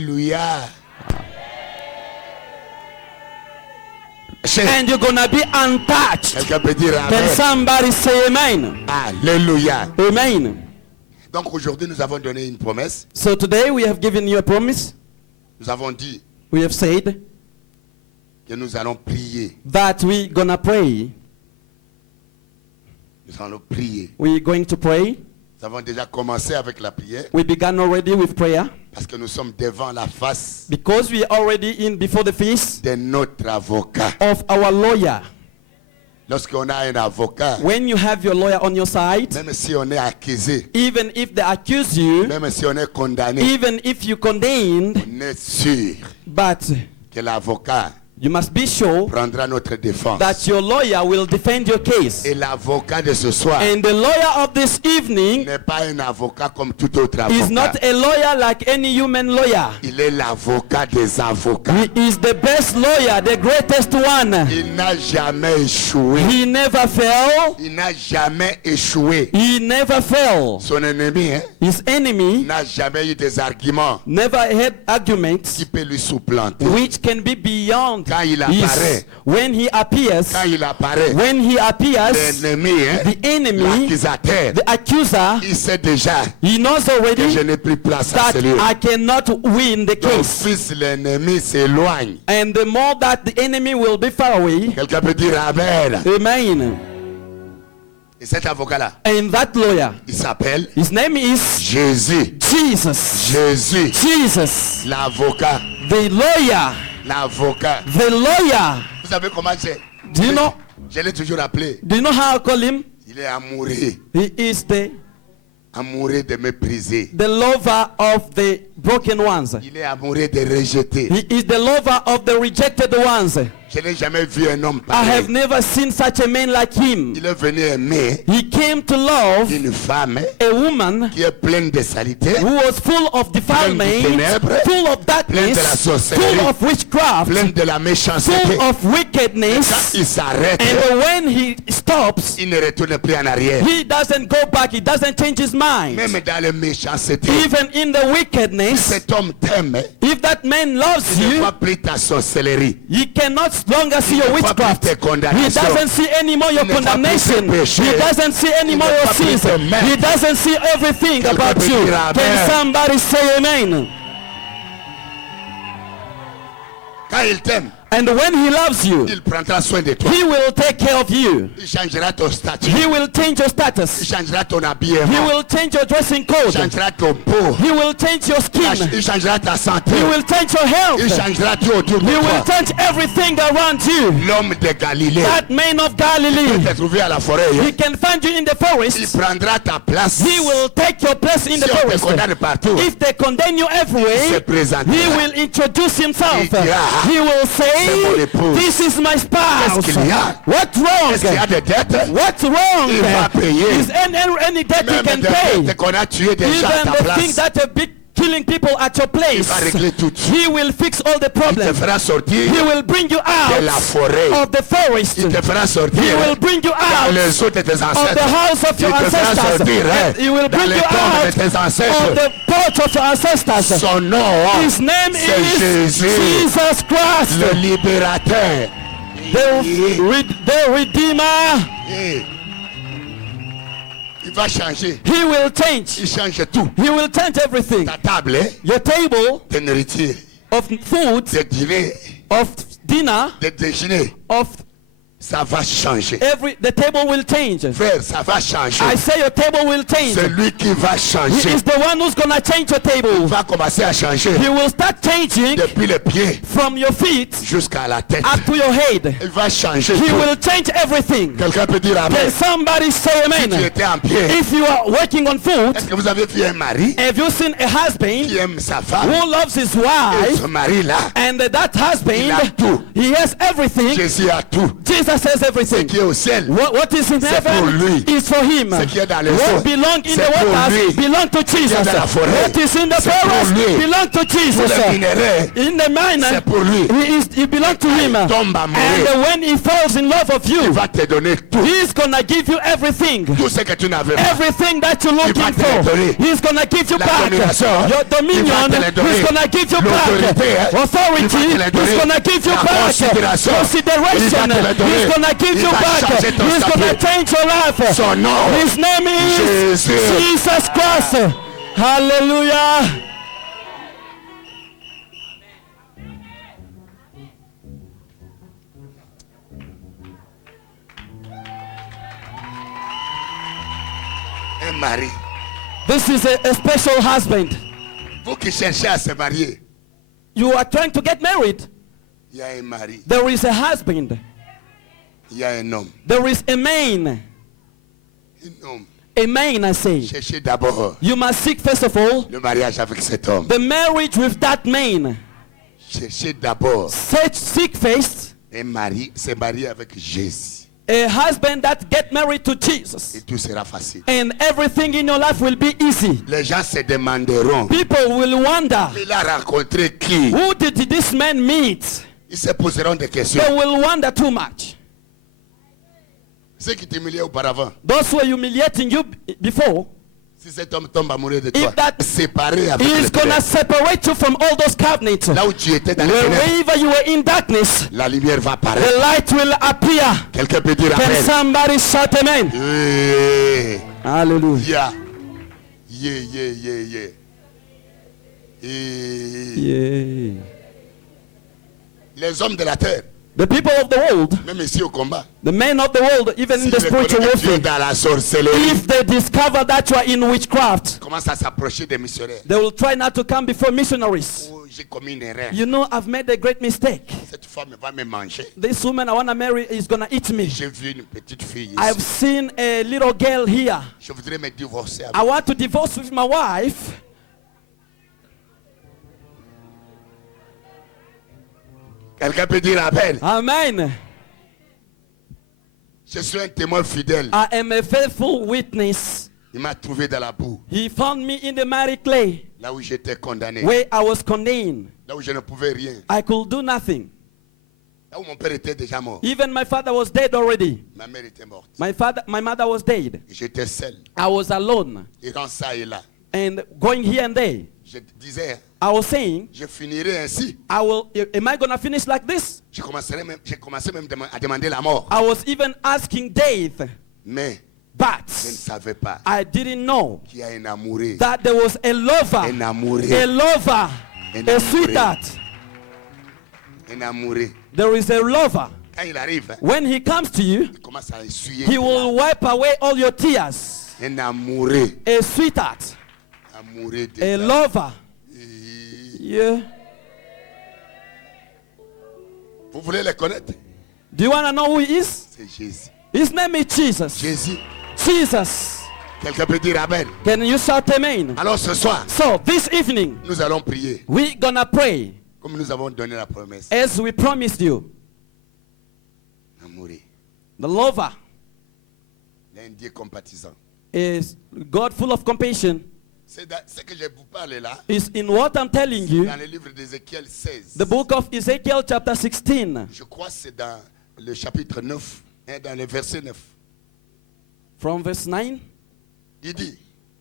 Alléluia. And you're gonna be untouched. Quelqu'un peut dire Can amen. somebody say amen? Alléluia. Amen. Donc aujourd'hui nous avons donné une promesse. So today we have given you a promise. Nous avons dit We have said que nous allons prier. that we're gonna pray. Nous allons prier. We're going to pray. Nous avons déjà commencé avec la prière We began already with prayer parce que nous sommes devant la face because we are already in before the feast de notre avocat. of our lawyer. Lorsqu'on a un avocat, When you have your lawyer on your side, même si on est accusé, even if they accuse you, même si on est condamné, even if you condemned, on est sûr but que l'avocat you must be sure prendra notre défense. that your lawyer will defend your case. Et l'avocat de ce soir And the lawyer of this evening n'est pas un avocat comme tout autre is avocat. not a lawyer like any human lawyer. Il est l'avocat des avocats. He is the best lawyer, the greatest one. Il n'a jamais échoué. He never fail. Il n'a jamais échoué. He never fail. Son ennemi His enemy n'a jamais eu des arguments never had arguments qui peuvent lui supplanter. which can be beyond Quand il his. apparaît, When he appears, quand il apparaît, when he appears, l'ennemi, the enemy, l'accusateur, the accuser, il sait déjà he knows que je already n'ai plus place à that celui. I cannot win the Donc, case. plus l'ennemi s'éloigne. And the more that the enemy will be far away, Quelqu'un peut dire Amen. amen. Et cet avocat-là, And that lawyer, il s'appelle his name is Jésus. Jesus. Jésus, Jesus, l'avocat. the lawyer, L'avocat. the lawyer. Vous savez comment c'est? Do you know? Je l'ai toujours appelé. Do you know how I call him? Il est amoureux. He is Amoureux de mépriser. the lover of the broken ones. Il est amoureux de rejeter. He is the lover of the rejected ones. Je n'ai jamais vu un homme I have pareil. never seen such a man like him. Il est venu aimer He came to love une femme a woman qui est pleine de salité, who was full of defilement, ténèbres, full of pleine de la darkness, sorcellerie, full of witchcraft, pleine de la méchanceté. full of Quand wickedness. il s'arrête, And when he stops, il ne retourne plus en arrière. he doesn't go back, he doesn't change his mind. Même dans la méchanceté, Even in the wickedness, cet homme t'aime. if that man loves Il ne you, voit plus ta sorcellerie. he cannot longer see your Il ne voit plus witchcraft. tes He condamnations. doesn't see anymore your Il ne voit plus condemnation. tes péchés. He doesn't see anymore Il ne your voit plus sins. tes mains. He doesn't see everything Quelqu'un about peut you. dire amen. Can somebody say amen? Quand il t'aime, And when he loves you, il prendra soin de toi. he will take care of you. Il changera ton statut. He will change your Il status. changera ton He habillement. will change your dressing Il code. changera ton peau. He will change your skin. Il changera ta santé. He will change your health. Il changera tout autour de He will toi. change everything around you. L'homme de Galilée That man of Galilee, peut te trouver à la forêt. he can find you in the Il forest. prendra ta place. He will take your place in Si the on te forest. condamne partout, If they condemn you il se everywhere, présentera. he will introduce himself. Il dira, He will "C'est mon say, épouse." this is my spouse. Qu'est-ce qu'il y a? What's wrong? Est-ce qu'il y a des dettes? What's wrong? Il va payer. Is any debt he Même can des pay? dettes qu'on a tué des gens à Even ta the thing place. that have been killing people at your Il place, va régler tout. he will fix all the Il te problems. fera sortir He will bring you de la out forêt. of the forest. Il te fera sortir He will bring you dans out les eaux de tes of the ancêtres. house of Il your te fera ancestors. sortir And he will dans bring les you tombes de out tes of ancêtres. the porch of your ancestors. Son nom, His name c'est is Jésus, Jesus Christ, le libérateur. the Redeemer. Et il va changer. He will change. Il change tout. He will change everything. Ta table Your table de nourriture, of food, de dîner, of dinner, de déjeuner, of ça va changer. the table will change. Frère, ça va changer. I say your table will change. C'est lui qui va He changer. is the one who's gonna change your Il table. va commencer à changer He will start changing depuis les pieds from your feet jusqu'à la tête. up to your head. Il va changer He tout. will change everything. Quelqu'un peut dire amen. Can somebody say Si tu amen? étais en pied, If you are working on food, est-ce que vous avez vu un mari have you seen a husband qui aime sa femme? who loves his Et wife, ce mari-là, and that Il a husband, tout. he has everything? Jésus a tout. Jesus Father says Ce everything. qui est au ciel, What is in c'est pour heaven lui. is for him. Ce qui est dans les eaux, What belongs in c'est the pour waters lui. belong to Jesus. dans la forêt, What is in the c'est pour forest lui. belong to Pour Jesus. le minerai, In the mine, c'est pour lui. he belongs to him. Il tombe amoureux. And when he falls in love of Il you, va te donner tout. he's gonna give you everything. Tout ce que tu n'avais pas. Everything that you're Il looking va te for, donner. he's gonna give you La back. domination, Your il va dominion, te le donner. he's gonna give you back. L'autorité, Authority, il va te le donner. he's gonna give you La back. considération, Consideration, il va te le donner. he's gonna give Il you va back. changer ton He's gonna statut. change your life. Son nom, His name is Jésus. Jesus Christ. Hallelujah. un mari. This is a special husband. Vous qui cherchez à se marier, You are trying to get married. il y a un mari, There is a husband. il y a un homme. There is a man. Un homme. A man, I say. Cherchez d'abord You must seek first of all le mariage avec cet homme. the marriage with that man. Cherchez d'abord Seek first un mari, se marier avec Jésus. a husband that get married to Jesus. Et tout sera facile. And everything in your life will be easy. Les gens se demanderont, People will wonder, il a rencontré qui? who did this man meet? Ils se poseront des questions. They will wonder too much. Ceux qui t'humiliaient auparavant, Those who were humiliating you before, si cet homme tombe amoureux de toi, if that séparé avec is le gonna ténèbres, separate you from all those covenants. là où tu étais dans les ténèbres, Wherever you were in darkness, la lumière va the apparaître. light will appear. Quelqu'un peut dire Can amen. somebody shout amen? Yeah. Hallelujah. Yeah. Yeah. Et Yeah. les hommes de la terre, The people of the world, même ici au combat, the men of the world, even in the s'ils spiritual reconnaissent que tu es warfare, dans la sorcellerie, if they discover that you are in witchcraft, commencent à s'approcher des missionnaires. they will try not to come before missionaries. Oh, j'ai commis une erreur. You know, I've made a great mistake. Cette femme va me manger. This woman I want to marry is going to eat me. J'ai vu une petite fille ici. I've seen a little girl here. Je voudrais me divorcer avec. I want to divorce with my wife. Quelqu'un peut dire amen. Amen. Je suis un témoin fidèle. I am a faithful witness. Il m'a trouvé dans la boue, He found me in the miry clay là où j'étais condamné, where I was condemned. là où je ne pouvais rien, I could do nothing. là où mon père était déjà mort, Even my father was dead already. ma mère était morte. My mother was dead. Et j'étais seul. I was alone. Et quand ça est là, And going here and there, je disais, I was saying, je finirai ainsi. am I going to finish like this? J'ai commencé même à demander la mort. I was even asking death. Mais But je ne savais pas I didn't know qu'il y a un amoureux. that there was a lover, Un amoureux. a lover, Un a amoureux. sweetheart. Un amoureux. There is a lover. Quand il arrive, When he comes to you, il commence à essuyer. he will wipe away all your tears. Un amoureux. A sweetheart, Amoureux de a la- lover. Et- Yeah. Vous voulez le connaître? Do you want to know who he is? C'est Jésus. His name is Jesus. Jésus. Jesus. Quelqu'un peut dire amen. Can you shout amen? Alors ce soir, So this evening, nous allons prier we're gonna pray comme nous avons donné la promesse. as we promised you. Amoureux. The lover Un Dieu compatissant. is God full of compassion. C'est ce que je vous parle là, Is in what I'm telling you, dans le livre d'Ézéchiel 16. the book of Ezekiel chapter 16 Je crois que c'est dans le chapitre 9, hein, dans le verset 9. from verse 9. Il dit,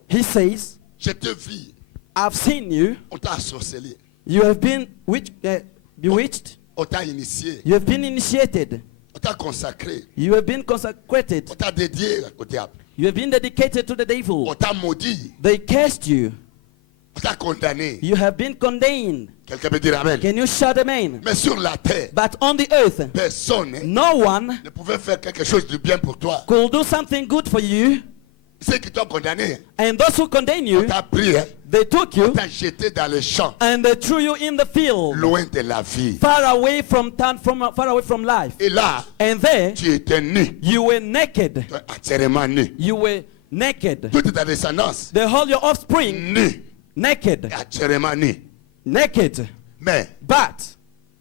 He says, je te vis, I've seen you. on t'a sorcelé, You have been bewitched. on t'a initié, You have been initiated. on t'a consacré, You have been consecrated. on t'a dédié au diable, You have been dedicated to the on devil. t'a maudit, They cursed you. on t'a condamné. You have been condemned. Quelqu'un peut dire amen. Can you shout amen? Mais sur la terre, But on the earth, personne no one ne pouvait faire quelque chose de bien pour toi. could do something good for you. Ceux qui t'ont condamné, And those who condemn on you, t'a pris, hein, they took on you t'a jeté dans le champ, and they threw you in the field, loin de la vie. far away from town, far away from life. Et là, And there, tu étais nu, you were naked. tu es entièrement nu. You were naked. Toute ta descendance, The whole your offspring, nu, naked. entièrement nu. Naked. Mais But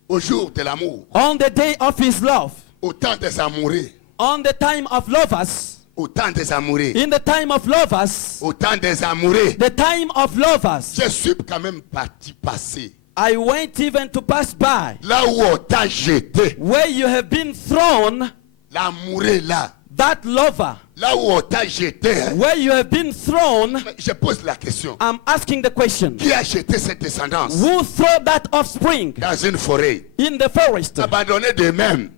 au jour de l'amour, on the day of his love, Au temps des amoureux. On the time of lovers, Au temps des amoureux. in the time of lovers, Au temps des amoureux. the time of lovers, Je suis quand même parti passer. I went even to pass by, Là où on t'a jeté. where you have been thrown, L'amoureux là. that lover, Là où on t'a jeté. where you have been thrown. Je pose la question. I'm asking the question, Qui a jeté cette descendance who threw that offspring dans une forêt? in the forest, Abandonné d'eux-mêmes.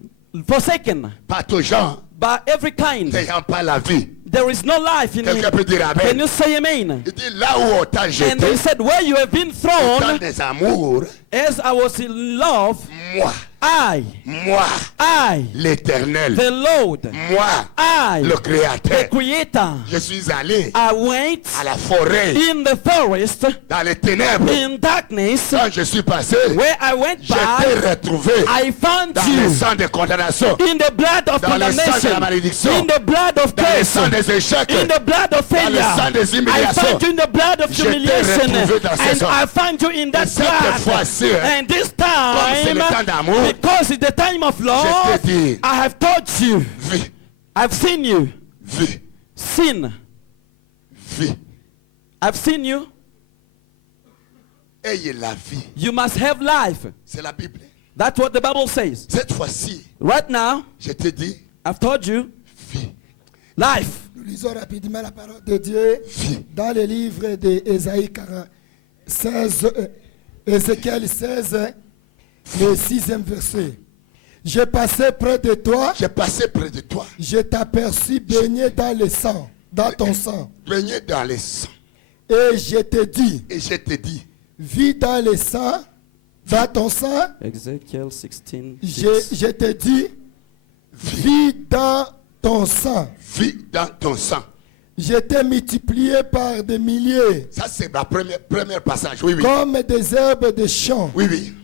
forsaken Par tous gens by every kind? n'ayant pas la vie. There is no life in Quelqu'un him. peut dire Can amen. you say amen? Il dit là où on t'a And jeté. they said, where you have been Au temps thrown, des amours. as I was in love, Moi. Moi. L'éternel. the Lord, Moi. I, Le the Créateur. Creator, Je suis allé I went à la forêt. in the forest, Dans les ténèbres. in darkness, Quand je suis passé. where I went Je t'ai by, retrouvé. I found Dans le you sang de condamnation. in the blood of Dans le sang de la condemnation, malédiction. in the blood of Dans le curse, sang des échecs. in the blood of Dans le failure. sang des I humiliations. found you in the blood of Je t'ai humiliation, retrouvé dans ces and eaux. I found you in that Et cette blood. fois-ci, And this c'est le temps time, d'amour, because it's the time of love, je t'ai dit, I have told you, vie, I've seen you, vie, sin, vie. I've seen you. Ayez la vie. You must have life. C'est la Bible. That's what the Bible says. Cette fois-ci, Right now, je te dis, I've told you, vie, life. Nous lisons rapidement la parole de Dieu vie. dans le livre d'Ésaïe 16, Ézéchiel 16, le 6e verset. Je passais près de toi, J'ai passé près de toi, je t'aperçus baigné dans le sang, dans ton sang. baigné dans le sang. Et je te dis, Et je te dis, vis dans le sang, dans ton sang. Ezekiel 16. Je te dis, vis dans ton sang. vis dans ton sang. Je t'ai multiplié par des milliers, Ça, c'est ma première passage. Oui, oui. comme des herbes de champ. Oui, oui.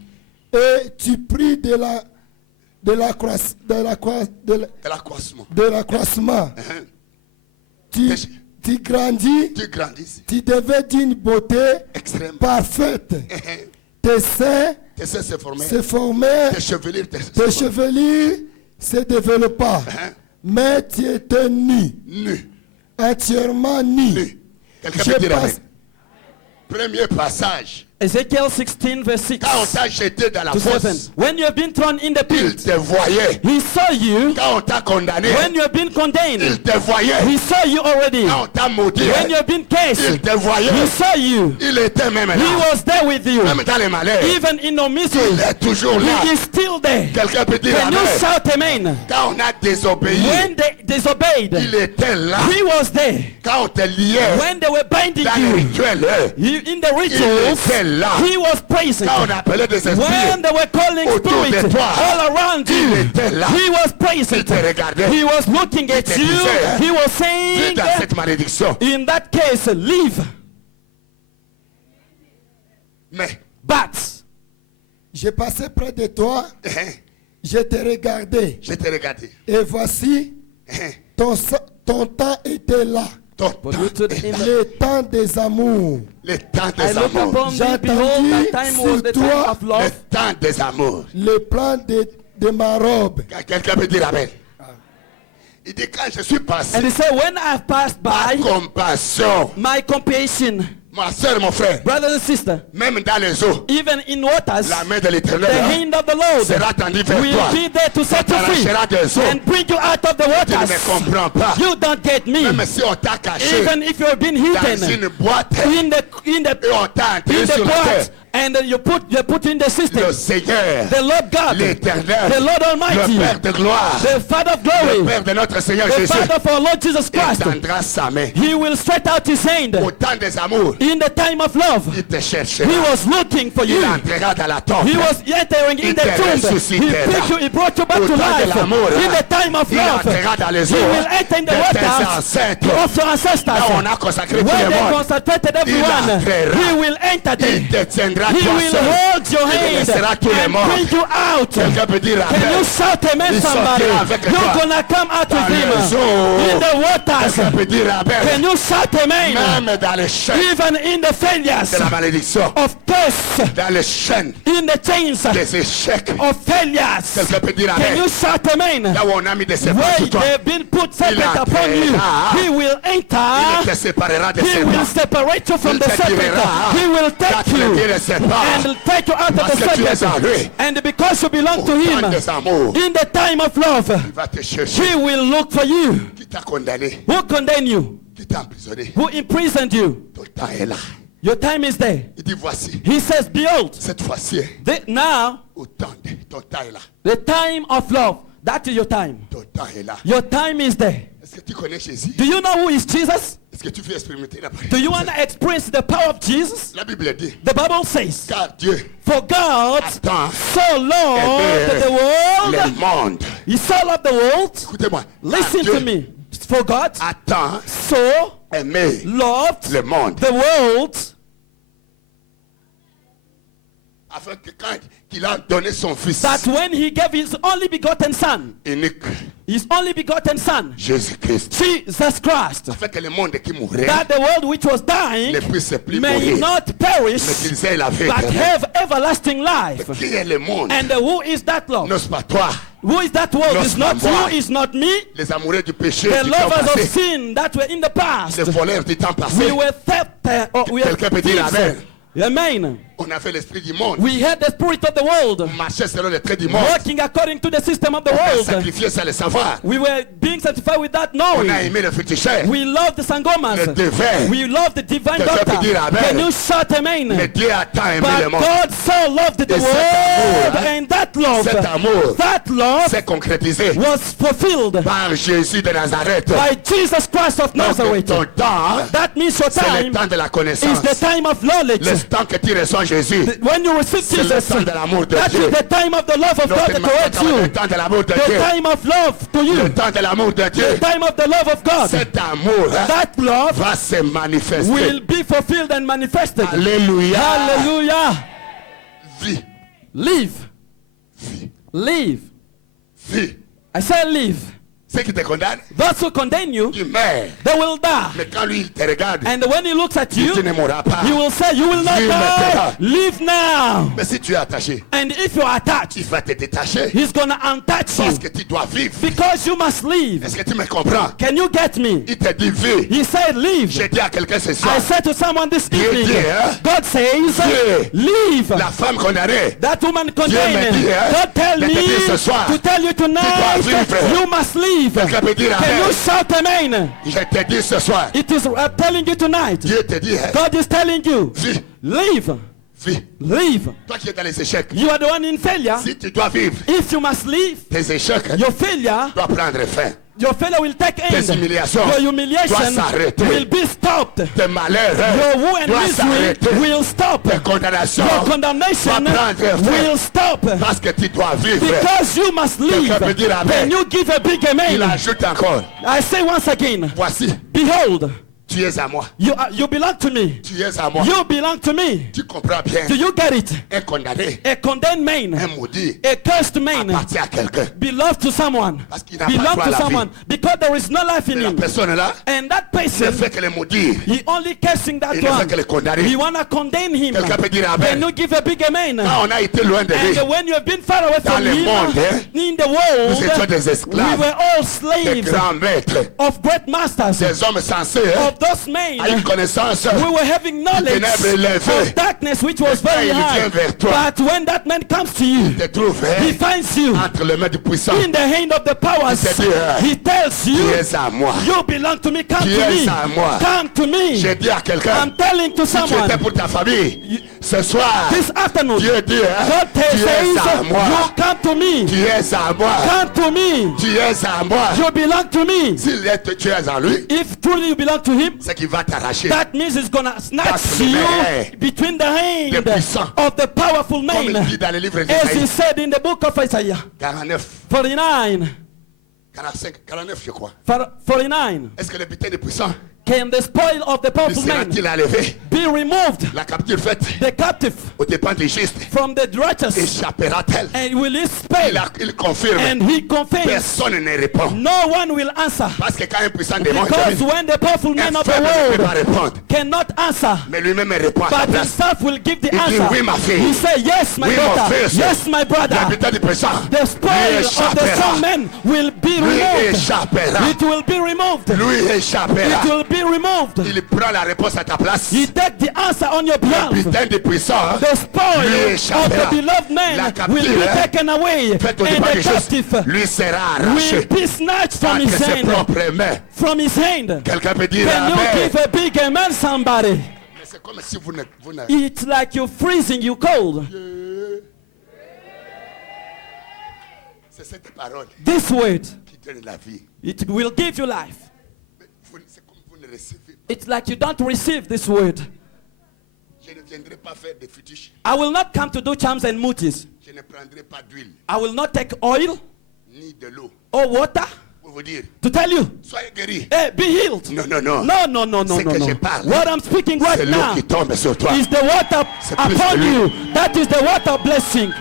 Et tu pris de l'accroissement. Tu grandis, Tu grandis. tu deviens d'une beauté Extrême. parfaite. Tes seins Tes seins se formaient. se formaient, Tes chevelures tes chevelures se développaient. Mais tu étais nu, nu. entièrement nu. Nu. Quelqu'un Je peut dire amen. passe- Premier passage. Ezekiel 16 verse 6 Quand on t'a jeté dans la to 7. fosse, When you have been thrown in the il pit, te voyait. he saw you. Quand on t'a condamné, When you have been condemned, il te voyait. he saw you already. Quand on t'a maudit, When you have been cursed, il te voyait. he saw you. Il était même He là. was there with you. Même dans les malheurs, Even in your misery, il est toujours là. he is still there. Quelqu'un peut dire Can you amen. shout amen? Quand on a désobéi, When they disobeyed, il était là. he was there. Quand on te liait When they were binding dans les you, rituels, in the il rituals, était là. he was praising. Quand on appelait des When esprits, they were calling autour de spirits toi, all around il you, était là. he was praising. Il te regardait. He was looking at te you. disait, He was vis saying, dans cette malédiction. in that case, leave. Mais, But Je passais près de toi, je t'ai regardé. je t'ai regardé. Et voici, ton temps était là. Ton but temps you took est in là. Le temps des amours. Le temps I des looked amours. upon J'ai thee, behold, attendu that time was the sur time toi of Le love. temps des amours. Le plan de ma robe. Quelqu'un peut dire amen. Il dit quand je suis passé, And he said, when I have passed par by, compassion, my compassion, ma soeur, mon frère, brothers and sisters, même dans les eaux, even in waters, la main de the l'Éternel hand of the Lord sera tendue vers will toi. be there to set you free T'arrachera des eaux. and bring you out of the Tu ne me waters. comprends pas. You don't get me. Même si on t'a caché Even if you've been dans hidden une boîte in et the on t'a entré sur la terre, boat and you put in the system, le Seigneur, the Lord God, l'Éternel, the Lord le Almighty, Père de gloire, the Father of le glory, Père de notre Seigneur the Jésus, Father of our Lord Jesus Christ, étendra sa main. he will stretch out his hand Au temps des amours, in the time of love. il te cherchera. He was looking for you. Il entrera dans la tombe. He was entering in Il the te tomb. He ressuscitera. picked you, he brought you back Au to temps de life. l'amour, In the time of il love, entrera dans les he eaux will enter in the de tes waters ancêtres. of your ancestors. Là où on a consacré tout Where le they monde, consecrated everyone, entrera. he will enter il there. te tiendra prendra He toi will seul. hold your Il hand laissera tous les and morts. bring you out. Quelqu'un peut dire Can you amen. shout amen, Il somebody? sortira avec You're toi. gonna come out Dans with les him eaux. in the waters. Quelqu'un peut dire Can amen. you shout amen? Même dans les chaînes Even in the failures de la malédiction, of curse, dans les chaînes in the chains des échecs, of failures, quelqu'un peut dire can amen. you shout amen? Là où on a mis des serpents Where sur toi, they've been put serpent upon you, he will il enter. te séparera des He will serpents. separate you from Il the te serpent. tirera. He will Quand take tu le you dis, le serpent, and take you out of parce the que tu es en serpent. lui, And because you belong to au him, temps des amours, in the time of love, il va te chercher. he will look for you. Qui t'a condamné, Who condemned you? qui t'a emprisonné, Who imprisoned you? ton temps est là. Your time is there. Il dit voici, He says, behold, cette fois-ci, now ton temps est là. the time of love. That is your time. Ton temps est là. Your time is there. Est-ce que tu connais Jésus? Do you know who is Jesus? Est-ce que tu veux expérimenter la Do you want to experience the power of Jesus? La Bible dit, The Bible says, car Dieu for God attend so loved the le world, monde. he so loved the world. Écoutez-moi. Listen Car to Dieu me. For God attend, so aimer loved le monde. the world Afin que quand il a donné son fils that when he gave his only begotten son, unique, his only begotten son, Jésus-Christ, Jesus Christ, afin que le monde qui mourrait that the world which was dying ne puisse plus may mourir, not mais perish qu'ils aient la vie but éternelle. have everlasting life. Qui est le monde? And who is that love? N'est-ce pas toi? Who is that world? Not It's not moi. you, it's not me. Les amoureux du péché The du temps lovers of passé, sin that were in the past. les voleurs du temps passé. We were theft, we were Quelqu'un peut dire thieves. amen. Amen. On avait l'esprit du monde. We had the spirit of the world, On marchait selon les traits du monde. working according to the system of the On a world. sacrifié sans le savoir. We were being sanctified with that On knowing. a aimé le féticheur. We love the sangomas. Le divin. We love the divine Quelqu'un peut daughter. dire amen. Can you shout amen? Mais Dieu a tant aimé le But monde. God so loved the Et cet world, amour, and that love, Cet amour that love s'est concrétisé was fulfilled par Jésus de Nazareth. by Jesus Christ of Donc Nazareth. ton temps, That means your c'est le time temps de la is connaissance. the time of knowledge. Le temps que tu reçois Jésus. When you receive C'est le Jesus, temps de l'amour de that Dieu. is the time of the love of God Le towards you. temps de l'amour de The Dieu. time of love to you. Le temps de l'amour de Dieu. The time of the love of God. Cet amour That love va se manifester. will be fulfilled and manifested. Alléluia. Hallelujah. Vie. Live. Vie. Live. Vie. I said live. Ceux qui te condamnent, Those who condemn you, tu meurs. they will die. Mais quand lui, il te regarde, And when he looks at you, tu ne mourras pas. he will say, you will not Live die. maintenant. Live now. Mais si tu es attaché, And if you are attached, il va te détacher. he's going to untouch Parce you. que tu dois vivre. Because you must live. Est-ce que tu me comprends? Can you get me? Il te dit vie. He said live. J'ai dit à quelqu'un ce soir, I said to someone this Dieu evening, dit, hein, God says, Dieu, leave. la femme condamnée, That woman me condemned. dit, hein, God tell de te me dire ce soir, to tell you tonight, vivre. you must leave. quelqu'un peut dire Can you amen. shout amen? Je te dis ce soir, It is telling you tonight. Dieu te dit, hein, God is telling you, vie, leave. vie. Leave. Toi qui es dans les échecs, You are the one in failure. si tu dois vivre, If you must leave, tes échecs your failure, doivent prendre fin. your failure will take end. Tes humiliations Your doivent humiliation s'arrêter. will be stopped. Tes malheurs Your woe and doivent misery s'arrêter. will stop. Tes condamnations Your condemnation doivent prendre fin. will stop. Parce que tu dois vivre. Because you must leave. Quelqu'un peut dire amen. Can you give a big Il amen? ajoute encore, I say once again, voici, behold, tu es à moi. you belong to me. Tu es à moi. You belong to me. Tu comprends bien. Do you get it? Un condamné, A condemned man, un maudit, a cursed man, appartient à quelqu'un. belongs to someone. Parce qu'il n'a pas Belongs droit à to la someone. Because there is no life in Mais la him. personne là, And that ne person, fait que le maudire. he only cursing that Il ne fait que le one. condamner. We want to condemn him. Quelqu'un peut dire Can amen. you give a big amen? Quand on a été loin de lui, And when you have been far away Dans from le him, monde, hein, in the world, nous étions des we esclaves, were all des slaves grands maîtres, of great masters, des hommes sensés, hein, of those men. à une connaissance. We were having knowledge ténèbres élevées. of darkness which was Mais very il high. vient vers toi. But when that man comes to you, te trouve he hein, finds you entre les mains du puissant. in the hand of the powers. Il te dit, hein, He tells Tu you, es à moi. you belong to me, come Tu to es me. à moi. Come to me. J'ai dit à quelqu'un, I'm telling to tu étais someone, pour ta famille. Ce soir, this afternoon, Dieu dit, hein, God tu says, es à you moi. come to me. Tu es à moi. Come to me. Tu es à moi. You belong to me. S'il est tu es en lui, If truly you belong to him, c'est qu'il va t'arracher. that means he's gonna snatch That's the you man. between the hand Le puissant. of the powerful Comme il man. dit dans le livre As he d'Isaïe, said in the book of Isaiah 49, 49, 45, 49 je crois. 49. Est-ce que le butin des puissants Can the spoil of the lui powerful man sera-t-il enlevé? be removed. La captive faite The captive au dépens des justes from the righteous, échappera-t-elle? and will he spare? Il confirme. And he confirms. Personne ne répond. No one will answer. Parce que quand un puissant démon Because termine, when the powerful men un of the faible ne peut pas world répondre. cannot answer, Mais lui-même répond à sa but place. himself will give the Il dit, answer. oui, ma fille. He say, yes, my Oui, mon daughter. fils. Yes, my brother. L'habitat du puissant The lui spoil of the échappera. strong men will be Lui removed. échappera. It will be removed. Lui échappera. It will be removed. Il prend la réponse à ta place. He take the answer on your behalf. Putain de puissant. The spoil Lui of échappera. the beloved La man captive, will be taken away, Faites au and départ the des choses. captive Lui sera will arraché be snatched from entre his ses hand. propres mains. From his hand. Quelqu'un peut dire Can you amen. give a big amen, somebody? Mais c'est comme si vous ne It's like you're freezing, you cold. c'est cette parole This word, qui donne la vie. it will give you life. Mais c'est comme vous ne recevez pas. It's like you don't receive this word. Je ne viendrai pas faire des fétiches. I will not come to do charms and mooties. Je ne prendrai pas d'huile I will not take oil ni de l'eau or water pour vous dire to tell you, soyez guéris. hey, be healed. Non, non, non. No, no, no, no, C'est no, que no. je parle. What I'm speaking right C'est l'eau now qui tombe sur toi. is the water C'est plus upon que lui. you. That is the water blessing.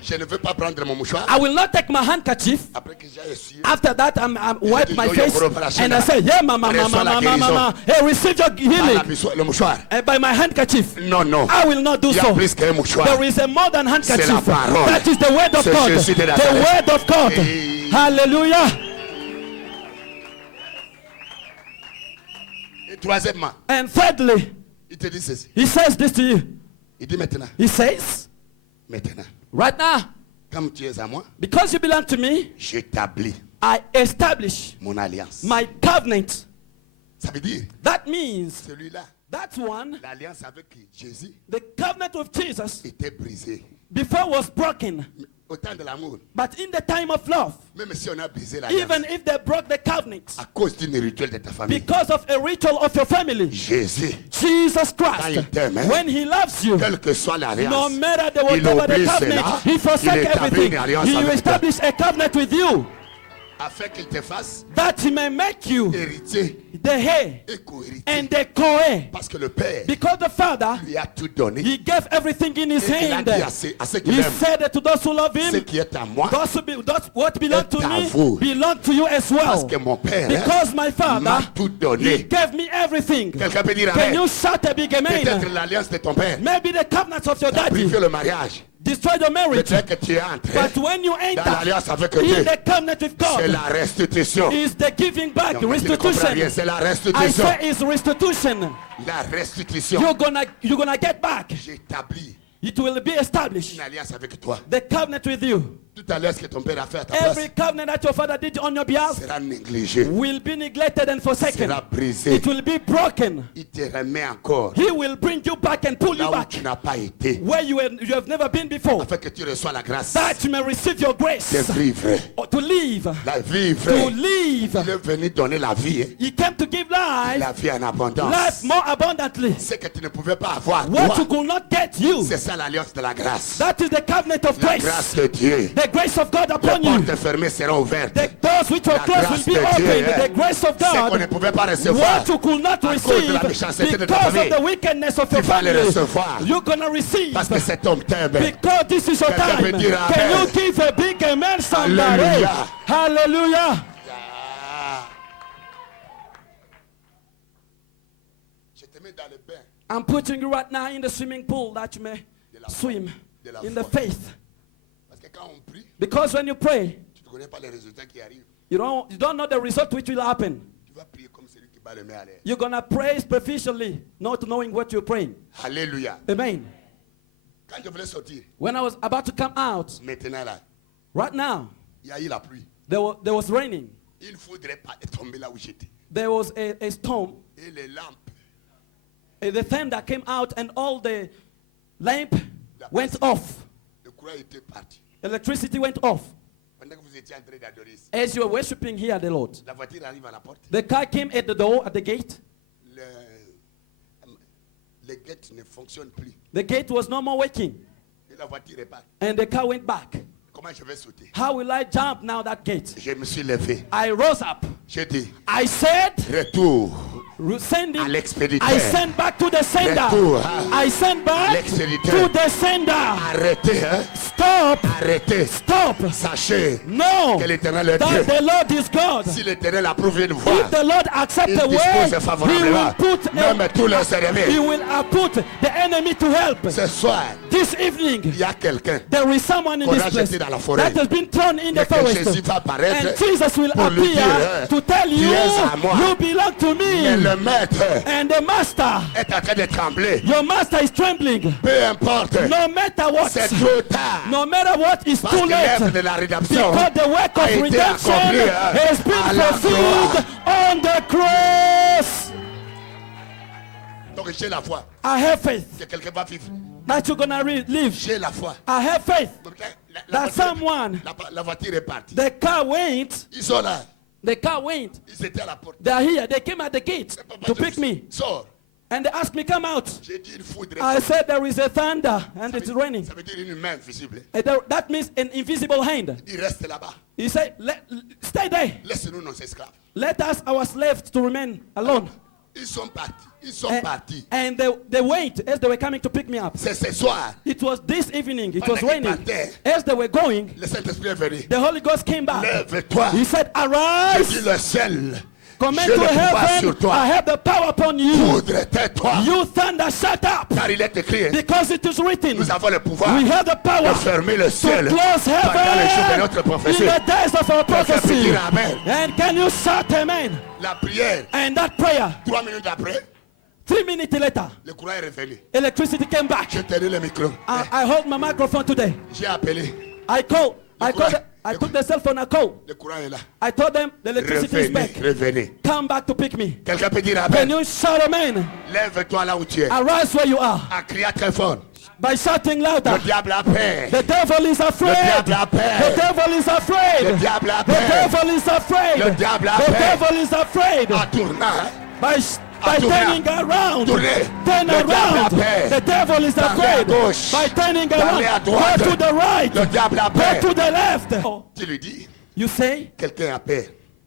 Je ne veux pas prendre mon mouchoir. I will not take my handkerchief. Après que j'ai essuyé, After that, I'm wipe my Yo, yo, face bro, para and I say, yeah, mama, Reçois mama, la mama, guérison. mama. Hey, receive your healing. le mouchoir. And by my handkerchief, Non, non. I will not do Il y a so. plus qu'un mouchoir. There is a more than handkerchief. C'est la parole. That is the word of C'est God. Jésus de The Nazareth. word of God. Et- Hallelujah. Et troisièmement, And thirdly, il te dit ceci. he says this to you. Il dit maintenant, He says, right now, comme tu es à moi, because you belong to me, j'établis I establish mon alliance. my covenant. Ça veut dire, That means celui-là, that one, l'alliance avec Jésus the covenant with Jesus, était brisée. before was broken. Au temps de l'amour, But in the time of love, même si on a brisé l'alliance, even if they broke the covenant, à cause d'une rituel de ta famille, because of a ritual of your family, Jésus, Jesus Quand Christ, il t'aime, hein, when he loves you, quelle que soit l'alliance, no matter the il whatever the oublie covenant, cela, he il forsake établit everything. une alliance He avec toi. established a covenant with you afin qu'il te fasse that he may make you héritier the heir et co-héritier. and the co-heir. Parce que le Père Because the Father, lui a tout donné. he gave everything in his Et il a hand. dit à ceux qui He l'aiment, said that to those who love ce him, qui est à moi, those what belong to est à me vous. belong to you as parce well. que mon Père Because my m'a Father, tout he donné. gave me everything. Quelqu'un peut dire Can amen. you shout a big amen? Peut-être l'alliance de ton Père Maybe the covenant of your a daddy privé le mariage. destroyed your marriage. Peut-être que tu es entré But when you dans enter l'alliance avec in Dieu. the covenant with C'est God, la restitution. is the giving back, Donc, tu ne comprends rien, restitution. c'est la I restitution. say it's restitution. La restitution. You're gonna get back. J'établis It will be established. une alliance avec toi. The covenant with you. Toute alliance que ton Père a fait à ta place Every covenant that your father did on your behalf sera négligée, will be neglected and forsaken. sera brisée. It will be broken. Il te remet encore He will bring you back and pull you là où back tu n'as pas été, where you have never been before, afin que tu reçois la grâce that you may receive your grace de vivre. or to live. La vivre. To live. Il est venu donner la vie, hein. He came to give life, La vie en abondance. life more abundantly. Ce que tu ne pouvais pas avoir, What you toi, could not get, you. c'est ça l'alliance de la grâce. That is the covenant of La grace. grâce de Dieu. The grace of God Les upon you. portes fermées seront ouvertes. The doors which were La closed grâce will be de Dieu, opened. hein. The grace of Ce qu'on ne God. pouvait pas recevoir, What you could not à cause de receive la méchanceté de ta because of famille, the wickedness of your tu vas le family, recevoir. you're gonna receive parce que cet homme t'aime. because this is your Quelqu'un time. peut dire Can amen. you give a big amen, somebody? Hallelujah. Hallelujah. Ah. Je te mets dans le bain I'm putting you right now in the swimming pool that you may swim de la in the foi. faith. Parce que quand on prie, Because when you pray, tu ne connais pas les résultats qui arrivent. you don't know the result which will happen. Tu vas prier comme celui qui bat le main à l'air. You're gonna pray superficially, not knowing what you're praying. Alléluia. Amen. Quand je voulais sortir, When I was about to come out, maintenant là, right now, il y a eu la pluie. there was raining. Il ne faudrait pas tomber là où j'étais. There was a storm. Et les lampes, And the thunder came out and all the lamp went off. le courant était parti. Electricity went off. Pendant que vous étiez en train d'adorer, As you were worshiping here the Lord. la voiture arrive à la porte. The car came at the door, at the gate. Les guettes ne fonctionnent plus. The gate was no more working. Et la voiture repart. And the car went back. Comment je vais sauter? How will I jump now that gate? Je me suis levé. I rose up. J'ai dit, I said, retour sending, à l'expéditeur. I send back to the sender. Retour I send back l'expéditeur. to the sender. Arrêtez, hein. Stop. Arrêtez. Stop. Sachez No. que l'Éternel est That Dieu. the Lord is God. Si l'Éternel approuve une voie, If the Lord accepts il the way, dispose he will favorablement. put Même tous leurs he ennemis. will put the enemy to help. Ce soir, This evening, il y a quelqu'un there is someone in qu'on this a place jeté dans la forêt. that has been thrown in the Et que forest. Jésus va apparaître And Jesus will pour lui appear dire, to tell tu you, es à moi. you belong to Mais me. le maître And the master, est en train de trembler. your master is trembling. Peu importe, No matter what, c'est trop tard. no matter what, it's Parce too que l'œuvre late. de la rédemption Because the work a of été redemption accompli has à been la fulfilled on the cross. Donc j'ai la foi I have faith que quelqu'un va vivre. that you're gonna live. J'ai la foi. I have faith Donc, that someone, la voiture est partie. the car went, Ils sont là. the car went. Ils étaient à la porte. They are here. They came at the gate Papa, to je pick me. Sors. And they asked me, come out. J'ai dit une foudre. I said, there is a thunder and it's raining. Ça veut dire une main invisible. And that means an invisible hand. Il reste là-bas. He said, stay there. Laisse-nous nos esclaves. Let us, our slaves, to remain alone. Ils sont partis. Ils sont partis. And they wait as they were coming to pick me up. C'est ce soir. It was this evening. It Pendant was qu'ils raining. partaient, As they were going, le Saint-Esprit est venu. the Holy Ghost came back. Lève-toi. He said, Je arise, dis le ciel. command J'ai to le pouvoir heaven. sur toi. I have the power upon you. Foudre, tais-toi. You thunder, shut up. Car il est écrit. Because it is written, Nous avons le pouvoir we have the de power fermer le to ciel close pendant les jours de heaven notre in prophétie. the days of our Quelqu'un peut prophecy. dire Amen. And can you shout amen? La prière, And that prayer, 3 minutes après, 3 minutes later, le courant est revenu. electricity came back. J'ai tenu le micro. I hold my microphone today. J'ai appelé. I took the cell phone, I called. Le courant est là. I told them the electricity is Revenez, back. revenez. Come back to pick me. Quelqu'un peut dire Can Amen. you shout amen? Lève-toi là où tu es. Arise where you are. À crier très fort. By shouting Le louder. diable a peur. The devil is afraid. Le diable a The peur. devil is afraid. Le diable a The peur. devil is afraid. Le diable a The peur. devil is afraid. En tournant. By tournez. turning around. Tournez. Turn Le diable a around. peur. The devil is Parlez à afraid. gauche. By turning Parlez à around. droite. Go to the right. Le diable a Go peur. to the left. Tu lui dis, You say quelqu'un a peur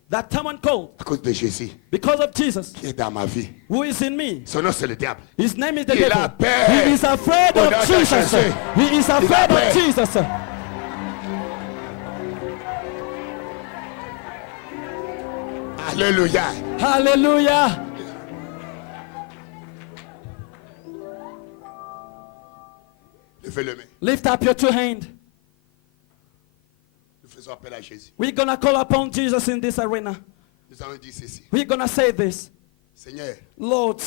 that someone called à cause de Jésus because of Jesus qui est dans ma vie. who is in me. Son nom c'est le diable. His name is the Il a devil. peur. He is afraid Au nom of de Jesus. Jésus. He is afraid peur. of Jesus. Alléluia. Hallelujah. Levez le main. Lift up your two hands. Nous faisons appel à Jésus. We're going to call upon Jesus in this arena. Nous allons dire ceci. We're going to say this. Seigneur, Lord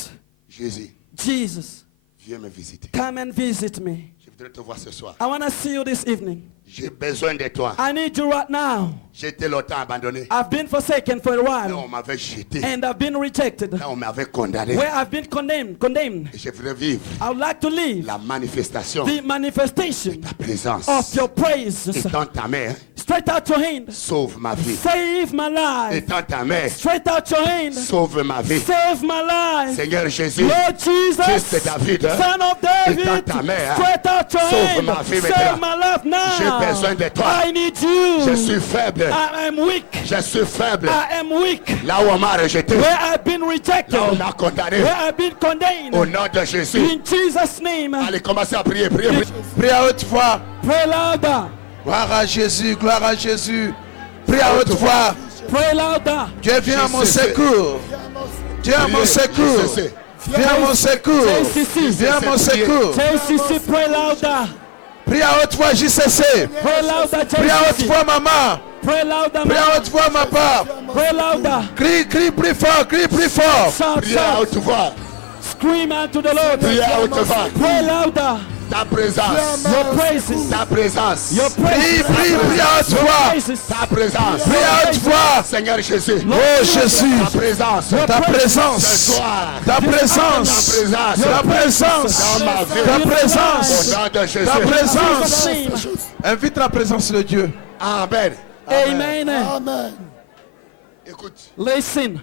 Jésus, Jesus, viens me visiter. come and visit me. Je voudrais te voir ce soir. I want to see you this evening. J'ai besoin de toi. I need you right now. J'ai été longtemps abandonné. I've been forsaken for a Là, while on m'avait jeté. and I've been rejected. Là, on m'avait condamné. Where I've been condemned. Et je voudrais vivre I would like to live la manifestation the manifestation ta présence. of your praises. Étends ta main. Stretch out your hand. Sauve ma vie. Save my life. Étends ta main. Stretch out your hand. Sauve ma vie. Save my life. Seigneur Jésus, Lord Fils de Jesus, David, Son of David, étends ta main. stretch out your Sauve hand. ma vie Save maintenant. my life now. J'ai besoin de toi. I need you. Je suis faible. I am weak. Je suis faible. I am weak. Là où on m'a rejeté. Where I've been rejected. Là où on m'a condamné. Where I've been condemned. Au nom de Jésus. In Jesus' name. Allez, commencez à prier. Priez, priez. Prie à haute voix. Pray louder. Gloire à Jésus, gloire à Jésus. Prie à haute voix. Pray louder. Dieu vient à mon Jésus. secours. Dieu à mon secours. Jésus. Viens à mon secours. JCC. Viens à mon secours. JCC, pray louder. Prie à haute voix, JCC. Pray louder, Prie à haute JCC. voix, maman. Pray louder, Prie à man. haute voix, ma part. Pray louder. Crie, crie plus fort, crie plus fort. Shout, Priez à shout. haute voix. Scream unto the Lord. Priez à haute voix. Pray louder. Ta présence. Your praises. Ta présence. Your Prie, praises. prie, prie à haute Your voix. praises. Ta présence. Prie à haute voix. Seigneur Jésus. Oh Jésus, Ta présence. ta Ce présence. soir. Ta Ta présence. présence. Ta présence. Dans ma vie. Ta Au présence. nom de Jésus. Ta présence. Jesus' name. Invite la présence de Dieu. Amen. Amen. Amen. Écoute, Listen,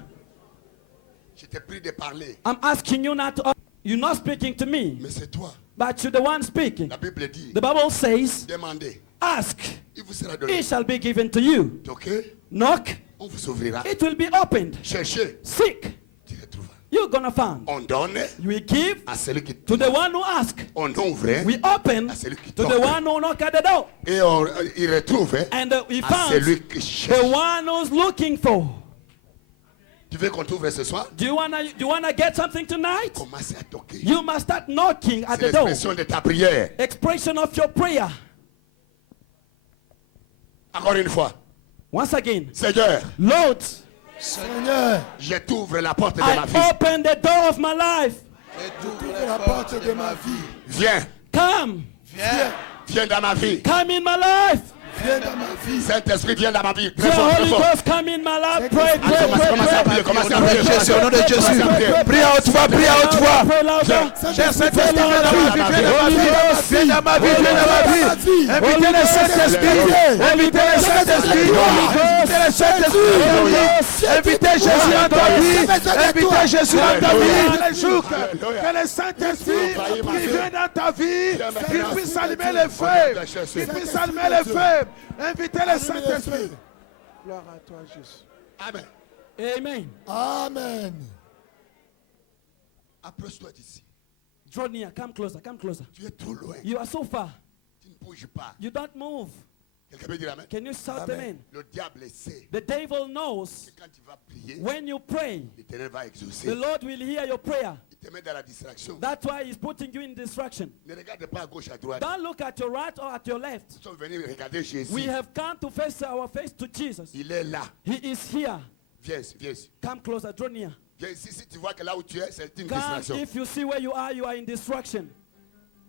je t'ai pris de parler. I'm asking you not to. You're not speaking to me, Mais c'est toi. but you're the one speaking. La Bible dit, The Bible says, demandez. ask, Il vous sera donné. it shall be given to you. Ok? Knock, On vous ouvrira. it will be opened. Cherchez. Seek, Tu le trouveras. you gonna find. On donne We give à celui qui to the demande. one who asks. On ouvre We open à celui qui to the toque. one who knock at the door. Et il retrouve And we à found celui qui the cherche. one who's looking for. Tu veux qu'on t'ouvre ce soir? Do you wanna get something tonight? Commence à toquer. You must start knocking at C'est the door. l'expression de ta prière. Expression of your prayer. Encore une fois. Once again, Seigneur, Lord, Seigneur, je t'ouvre la porte de ma vie. I open the door of my life. ouvre la porte de ma vie. Viens. Come, Viens dans ma vie. come in my life. Viens dans ma vie. Saint-Esprit, viens dans ma vie. The Très fort, très Holy fort. Ghost, come in my life. Pray, pray, Commence à pray, prier, pray. commence à Au nom de prier. Jésus, au nom de Jésus. Prie à haute voix, prie à haute voix. Pray louder. Cher Saint-Esprit, viens dans ma vie, viens dans ma vie. Viens dans ma vie, viens dans ma vie. Invitez le Saint-Esprit. Invitez le Saint-Esprit. Invitez le Saint-Esprit. Invitez Jésus dans ta vie. Invitez Jésus dans ta vie. Que le Saint-Esprit qui vient dans ta vie, qu'il puisse allumer le feu. Qu'il puisse allumer le feu. Invitez le Saint-Esprit. Gloire à toi, Jésus. Amen. Amen. Amen. Approche-toi d'ici. Draw near. Come closer. Come closer. Tu es trop loin. You are so far. Tu ne bouges pas. You don't move. Quelqu'un peut dire Amen. Can you shout Amen. amen? Le diable sait The devil knows que quand tu vas prier, when you pray, l'Éternel va exaucer. the Lord will hear your prayer. Il te met dans la distraction. That's why he's putting you in distraction. Ne regarde pas à gauche, à droite. Don't look at your right or at your left. Nous sommes venus regarder Jésus. We have come to face our face to Jesus. Il est là. He is here. Viens ici, viens ici. Come closer, draw near. Viens ici. Si tu vois que là où tu es, c'est une Come, distraction. if you see where you are in distraction.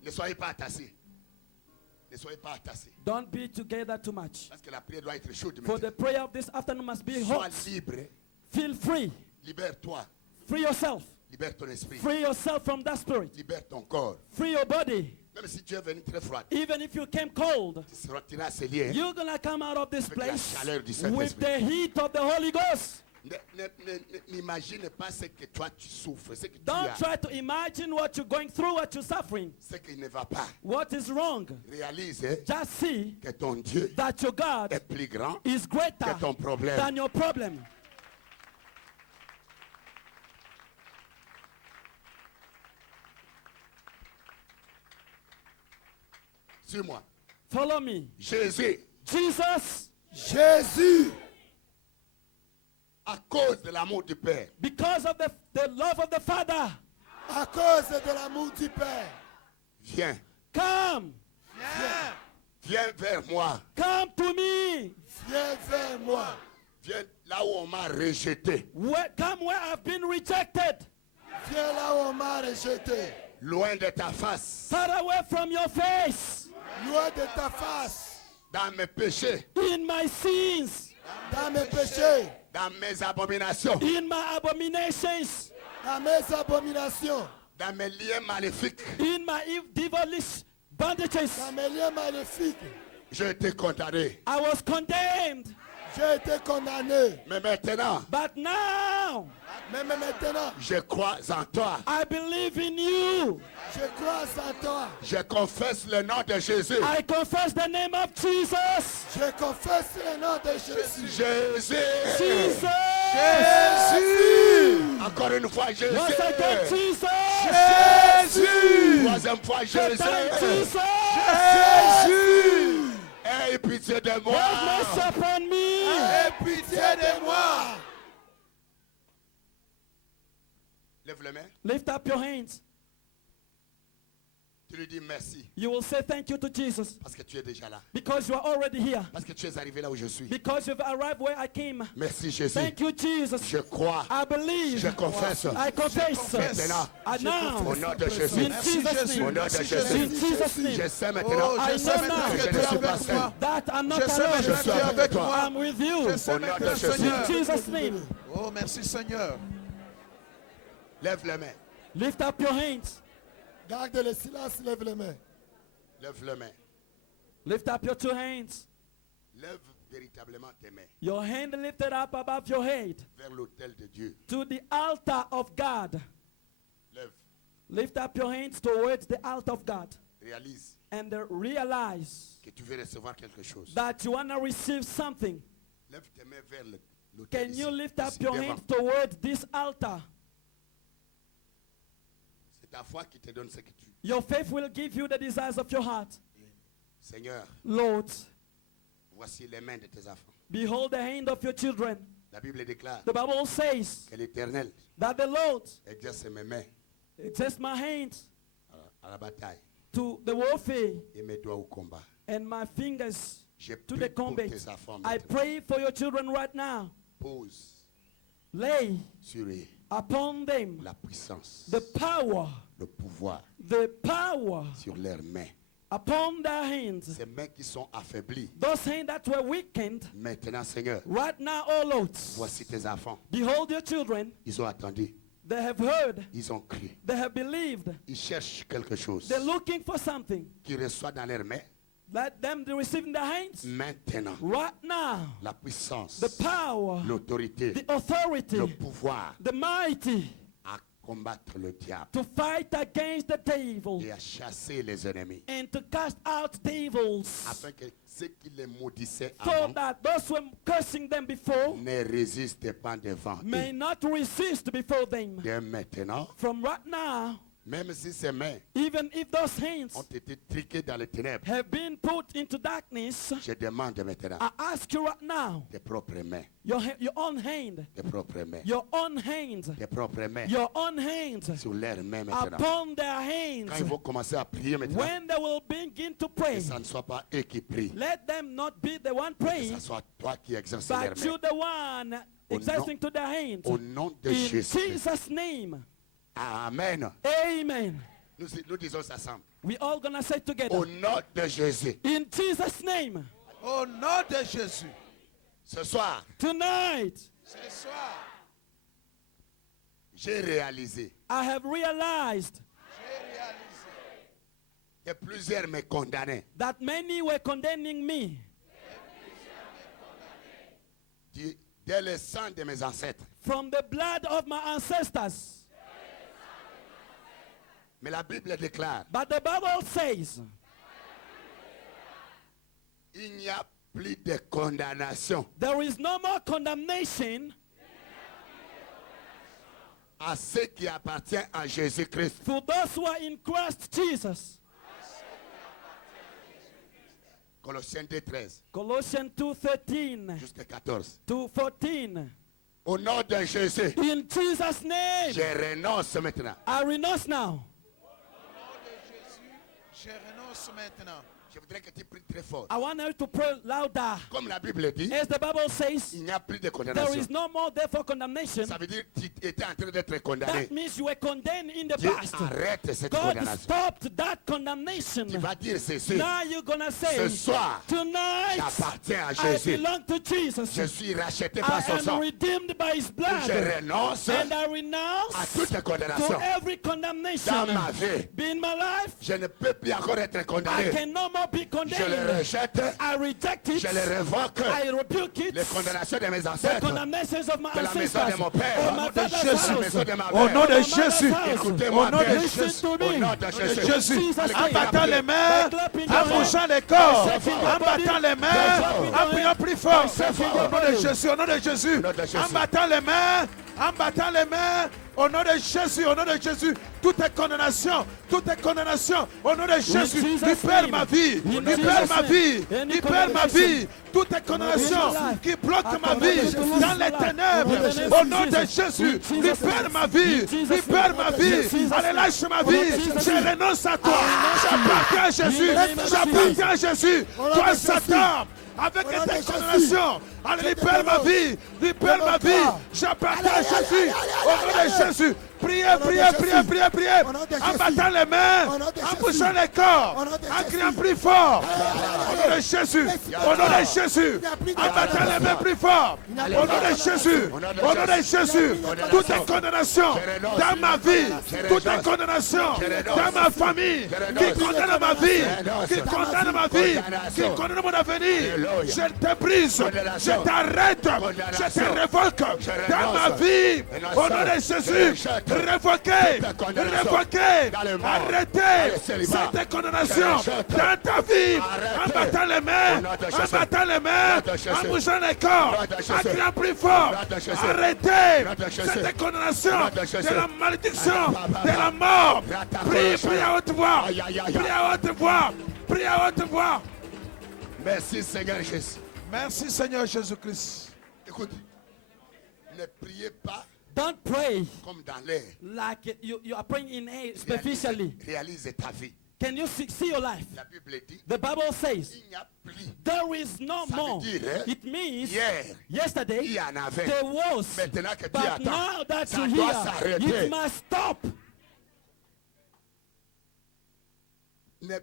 Ne soyez pas tassés. Ne soyez pas tassés. Don't be together too much. Parce que la prière doit être chaude. For the maintenant. prayer of this afternoon must be Sois hot. libre. Feel free. Libère-toi. Free yourself. Libère ton esprit. Free yourself from that spirit. Libère ton corps. Free your body. Même si tu es venu très froid, Even if you came cold, tu sortiras scellé. Hein? you're gonna come out of this Avec la place chaleur du with Saint-Esprit. the heat of the Holy Ghost. N'imagine pas ce que toi tu souffres, ce que tu Don't as, try to imagine what you're going through, what you're suffering, ce qui ne va pas. what is wrong. Réalise hein, Just see que ton Dieu that your God est plus grand is greater que ton problème. than your problem. Suis-moi. Follow me. Jésus, Jesus, Jésus, à cause de l'amour du Père, because of the love of the Father, à cause de l'amour du Père, viens. come. Viens vers moi. Come to me. viens vers moi. Viens là où on m'a rejeté. Come where I've been rejected. Viens là où on m'a rejeté. Loin de ta face. Far away from your face. Loin de ta face. Dans mes péchés. In my sins. Dans mes péchés. Dans mes abominations. In my abominations. Dans mes abominations. Dans mes liens maléfiques. In my devilish bandages. Dans mes liens maléfiques. J'ai été condamné. I was condemned. J'ai été condamné. Mais maintenant, But now, Mais maintenant, je crois en toi. I believe in you. je crois en toi. Je confesse le nom de Jésus. I confess the name of Jesus. Je confesse le nom de Jésus. Jésus. Jesus. Jésus. Encore une fois, Jésus. Once again, Jesus. Jésus. Troisième fois, Third time, Jésus. Jesus. Jésus. Aie pitié de moi. Have mercy upon me. Aie pitié de moi. Lève les mains. Lift up your hands. Tu lui dis merci. You will say thank you to Jesus Parce que tu es déjà là. because you are already here. Parce que tu es arrivé là où je suis. Because you've arrived where I came. Merci Jésus. Thank you, Jesus. Je crois. I believe. Je confesse. I confess. Maintenant. And now, Au nom de Jésus. in Jesus' Au name, nom de in Jésus. Jesus' Je name, sais maintenant Oh, I je sais know maintenant now que que tu je es ne suis pas avec seul. moi. that I'm not Je sais maintenant alone. que tu es avec moi. I'm with you. Je sais Au nom maintenant, de Jésus. In Seigneur. Jesus' name, Oh, merci Seigneur. Lève les mains. lift up your hands. Garde le silence, lève les mains. Lève les mains. Lift up your two hands. Lève véritablement tes mains Your hand lifted up above your head vers l'autel de Dieu. to the altar of God. Lève. Lift up your hands towards the altar of God Réalise and realize que tu veux recevoir quelque chose. that you want to receive something. Lève tes mains vers l'autel. Can ici, you lift ici, up your devant. hands towards this altar? ta foi qui te donne ce que tu... Your faith will give you the desires of your heart. Seigneur, Lord, voici les mains de tes enfants. behold the hand of your children. La Bible déclare The Bible says que l'Éternel that the Lord exerce mes mains extends my hands à la bataille to the warfare et mes doigts au combat. and my fingers Je to prie the pour combat. tes enfants I maintenant. pray for your children right now. Pose Lay sur eux upon them la puissance, the power sur leurs mains. upon their hands. Ces mains qui sont affaiblies. Those hands that were weakened, Maintenant, Seigneur, right now, oh Lord, voici tes enfants. behold your children. Ils ont attendu. They have heard, Ils ont cru. they have believed. Ils cherchent quelque chose They're looking for something. qu'ils reçoivent dans leurs mains. Let them receive in their hands. Maintenant, Right now, la puissance, the power, l'autorité, the authority, le pouvoir the mighty à combattre le diable to fight against the devil et à chasser les ennemis. and to cast out devils, Afin que ceux qui les maudissaient so avant that those who were cursing them before ne résistent pas devant may eux. not resist before them. Dès maintenant, From right now, même si ces mains even if those hands ont été triquées dans les ténèbres, have been put into darkness, je demande maintenant I ask you right now, tes propres mains, your own hand, tes propres mains, your own hands, tes propres mains your own hands sur leurs mains maintenant. upon their Quand ils hands. vont commencer à prier maintenant, When they will begin to que pray, ça ne soit pas eux qui prient, let them not be the one que praying, ça soit toi qui exerces leurs but you mains. the one exerting to their hands. Au nom de In Jésus. Jesus' name, Amen. amen. Nous disons ça ensemble. We all gonna say together. Au nom de Jésus. In Jesus' name, Au nom de Jésus. Ce soir, tonight, Ce soir, j'ai réalisé I have realized j'ai réalisé que plusieurs me condamnaient. that many were condemning me Dès le sang de mes ancêtres. from the blood of my ancestors. Mais la Bible déclare, But the Bible says il n'y a plus de condamnation there is no more condemnation à ceux qui appartiennent à Jésus-Christ. for those who are in Christ Jesus. Colossiens 2:13 Colossians 2:13 jusqu'à 14. to 14. Au nom de Jésus, In Jesus' name, je renonce maintenant. I renounce now. Au nom de Jésus, je renonce maintenant. Je voudrais que tu pries très fort. I want you to pray louder. Comme la Bible dit, As the Bible says, il n'y a plus de there condamnation. is no more therefore condemnation. Ça veut dire que tu étais en train d'être condamné. That means you were condemned in the Dieu past. arrête cette God condamnation. stopped that condemnation. Tu vas dire ceci. Now you're gonna Ce say, soir, tonight j'appartiens à I Jésus. belong to Jesus. Je suis racheté I par son am sang. redeemed by His blood. Je renonce And I à renounce toute to condamnation every condemnation dans ma vie. in my life. Je ne peux plus encore être I condamné. can no more be Je le condemned. rejette. I reject it. Je le révoque. I rebuke it. Les condamnations de mes The ancêtres. condemnations of my De la maison ancestors. de mon père. Of Au my nom de father's Jésus. La house. maison de ma Au nom mère. de Of my Jésus. mother's house. Écoutez-moi Au nom de bien. Listen Jésus. to Au me. nom de Jésus. Jésus, Jesus' en name. battant les mains, By clapping en your hands. bougeant les corps, By shaking en your body. battant les By mains, clapping your en priant hands. plus fort. By shaking Au your nom de body. Jésus, au nom de Jésus, Au nom de Jésus. en battant les mains, en battant les mains, au nom de Jésus, au nom de Jésus, toute condamnation, au nom de Jésus, Jesus' libère name. ma vie, In libère Jesus' ma name. vie, Any libère ma condemnation. vie, toute condamnation life. qui bloque ma I vie command you to dans lose les your life. ténèbres, In the name au of nom de Jesus. Jésus, In Jesus' libère name. ma vie, In Jesus' libère name. ma In vie, Jesus' allez name. lâche ma In vie, Jesus' je name. renonce à toi, I j'appartiens à Jésus, In the name of j'appartiens à Jésus, Au nom toi de Satan, avec Au nom de tes Jésus. condamnations, allez libère ma vie, libère ma vie, j'appartiens à Jésus, au nom de Jésus. Priez, Au nom de priez, Jésus. priez, priez, priez, Au nom de en Jésus. battant les mains, Au nom de en Jésus. poussant les corps, Au nom de en Jésus. criant plus fort, au nom de Jésus, au nom de Jésus, en battant les mains plus fort, au nom de Jésus, au nom de Jésus, toutes les condamnations dans ma vie, toutes les condamnations dans ma famille, qui condamnent ma vie, qui condamnent ma vie, qui condamnent mon avenir, je te brise, je t'arrête, je te révoque dans ma vie, au nom de Jésus, révoquez, Toute condamnation révoquez, dans le monde, dans arrêtez le célibat, cette condamnation je rejette. dans ta vie, Arrêtez. en battant les mains, Au nom de en Jésus. battant les mains, Au nom de Jésus. en bougeant les corps, Au nom de Jésus. en criant plus fort. Au nom de Jésus. Arrêtez Au nom de Jésus. cette condamnation Au nom de Jésus. de la malédiction, Papa. de la mort. Papa. Prie à haute voix, Aïe, aïe, aïe. prie à haute voix, prie à haute voix. Merci Seigneur Jésus. Merci Seigneur Jésus-Christ. Écoute, ne priez pas Don't pray comme dans l'air. like you are praying in air superficially. Réalise ta vie. Can you see your life? La Bible dit, The Bible says il n'y a plus. there is no Ça veut more. dire, hein, It means hier, yesterday il y en avait. there was. Maintenant que tu But attends, now that ça you doit hear, s'arrêter. it must stop. Ne-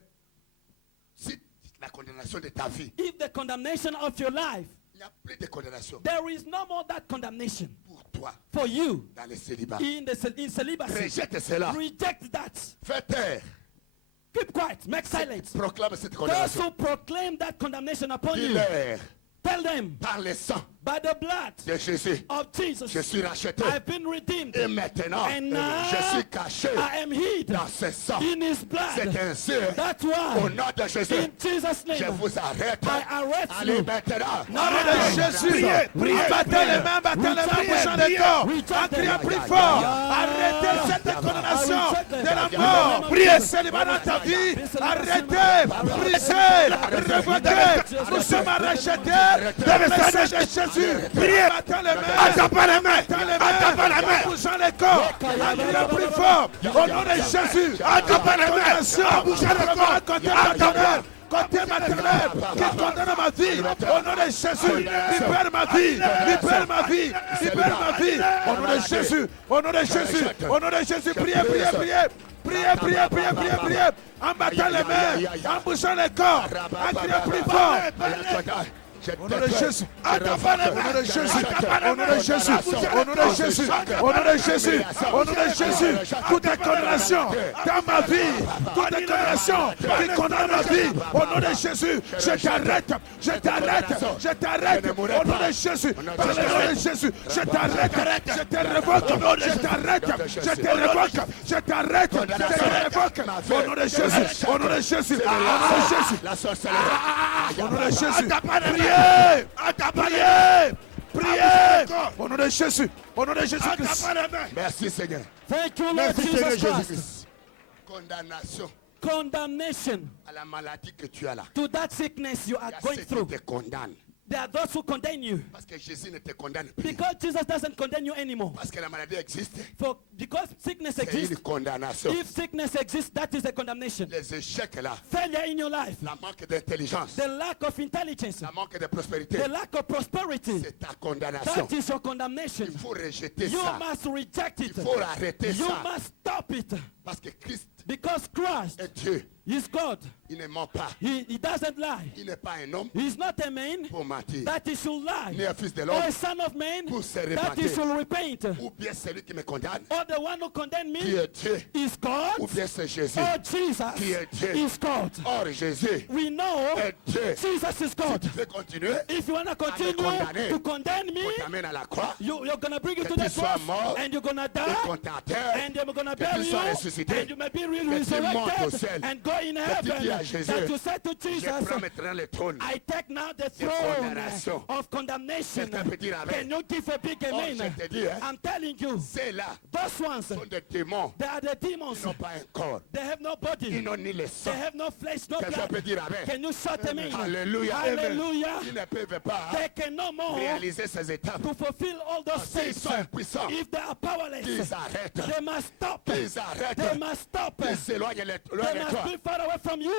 Si la condamnation de ta vie, If the condemnation of your life, il n'y a plus de condamnation there is no more that condemnation pour toi for you dans le célibat. in celibacy. Rejette cela. Reject that. Fais taire. Keep quiet. Make silence. Proclame cette Those condamnation. who proclaim that condemnation upon you, Dis-leur, tell them, par le sang by the blood de Jésus, of Jesus, je suis racheté. I've been redeemed. Et maintenant, And now je suis caché I am hid dans ce sang. in his blood. C'est ainsi, That's au why, nom de Jésus, in Jesus' je name, vous arrête. I arrest Allez you. maintenant. Now, Nom de Jésus, battez les mains, battez les mains, bougeant les corps, en criant plus fort. Arrêtez cette condamnation de la mort. Priez, célibat dans ta vie. Arrêtez, brisez, révoquez. Nous sommes rachetés dans le sang de Jésus. Priez, battez les mains, attapez les mains, bougeant les corps, en criant plus fort. Au nom de Jésus, attapez les mains, bougeant les corps, côté maternel, qui condamne ma vie, au nom de Jésus, libère ma vie, libère ma vie, libère ma vie, au nom de Jésus, au nom de Jésus, au nom de Jésus, priez, priez, priez, priez, priez, priez, priez, priez, en battant les mains, en bougeant les corps, en criant plus fort. Au nom de Jésus, au nom de Jésus, au nom de Jésus, au nom de Jésus, au nom de Jésus, au nom de Jésus, toute condamnation dans ma vie, toute condamnation qui condamne ma vie, au nom de Jésus, je t'arrête, je t'arrête, je t'arrête, au nom de Jésus, par le nom de Jésus, je t'arrête, je te révoque, je t'arrête, je te révoque, je t'arrête, je te révoque, au nom de Jésus, au nom de Jésus, au nom de Jésus, La sorcellerie. au nom de Jésus, priez, priez, priez, au nom de Jésus, au nom de Jésus-Christ. Merci Seigneur. Thank you, Lord Merci Seigneur Jesus Christ. Jésus-Christ. Condamnation Condemnation à la maladie que tu as là. to that sickness you Il are y a going ceux qui through. te condamnent. There are those who condemn you Parce que Jésus ne te condamne plus. because Jesus doesn't condemn you anymore. Parce que la maladie existe. Because sickness C'est exists, une condamnation. if sickness exists, that is a condemnation. Les échecs là, Failure in your life, la manque d'intelligence, the lack of intelligence, la manque de prospérité, the lack of prosperity, c'est ta condamnation. that is your condemnation. Il faut rejeter You ça. must reject it. Il faut arrêter You ça. must stop it. Parce que Christ Because Christ est Dieu. is God. Il ne ment pas. He doesn't lie. Il n'est pas un homme He's not a man pour mentir. that he should lie. Ni un fils de Or l'homme a son of man pour se that he repentir. should repent. Ou bien celui qui me condamne, Or the one who condemned qui me est Dieu. is God. Ou bien c'est Jésus. Or Jesus Qui est Dieu. is God. Or Jésus We know est Dieu. Jesus is God. Tu veux continuer? If you want to continue condamner. to condemn me, On t'amène à la croix. you're going to bring you Que to tu the sois cross mort. and you're going to Et die. qu'on t'enterre. And they're going to Que bury tu you, sois ressuscité. and you may be Que tu montes au resurrected ciel. and go in Que tu heaven. dis à Jésus, That you said to Je Jesus, prends maintenant le trône. I take now the de throne condamnation. of condemnation. Quelqu'un peut dire amen. Can you give a big Oh, amen? je te dis, hein, I'm telling you, c'est là. those ones, Ce sont des démons. they are the demons. Ils n'ont pas un corps. They have no Ils body. n'ont ni le sang. They have no flesh, no Quelqu'un peut blood. dire amen. Can you shout amen? Alléluia. Hallelujah. Ils ne peuvent pas They can no more réaliser ces étapes. to fulfill all those S'ils things. sont impuissants, If they are powerless, qu'ils arrêtent. they must stop. Qu'ils arrêtent. They must stop. Qu'ils s'éloignent loin They de must toi. be far away from you.